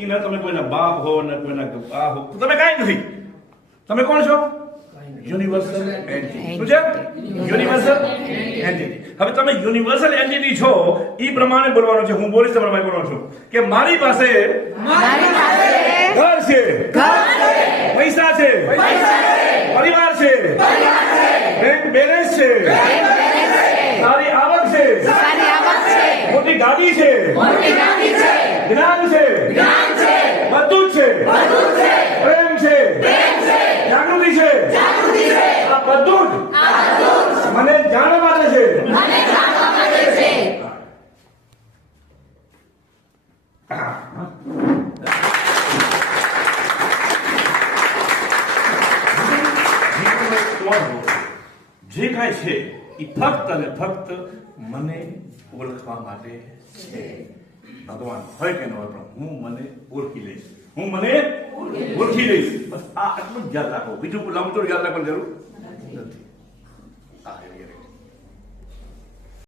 ઈ ન તમે કોઈના બાપ હો ને કોઈના આ હો. તમે કાંઈ નથી. તમે કોણ છો? યુનિવર્સલ એન્ટિટી શું છે? યુનિવર્સલ એન્ટિટી હવે તમે યુનિવર્સલ એન્ટિટી છો એ પ્રમાણે બોલવાનું છે. હું બોલીશ પ્રમાણે બોલવાનું છું. કે મારી પાસે મારી પાસે ઘર છે. ઘર છે. પૈસા છે. પરિવાર છે. બેંક બેલેન્સ છે સારી આવક છે સારી આવક છે મોટી ગાડી છે મોટી ગાડી છે જ્ઞાન છે જ્ઞાન છે બધું જ છે બધું છે પ્રેમ છે પ્રેમ છે જાગૃતિ છે જાગૃતિ છે આ બધું જ મને જાણવા માટે છે. મને જાણવા મળે છે. જે કાંઈ છે એ ફક્ત અને ફક્ત મને ઓળખવા માટે છે. ભગવાન હોય કે ન હોય પણ હું મને ઓળખી લઈશ. હું મને ઓળખી લઈશ. બસ આ આટલું જ યાદ રાખો. બીજું લાંબુ યાદ રાખવાની જરૂર?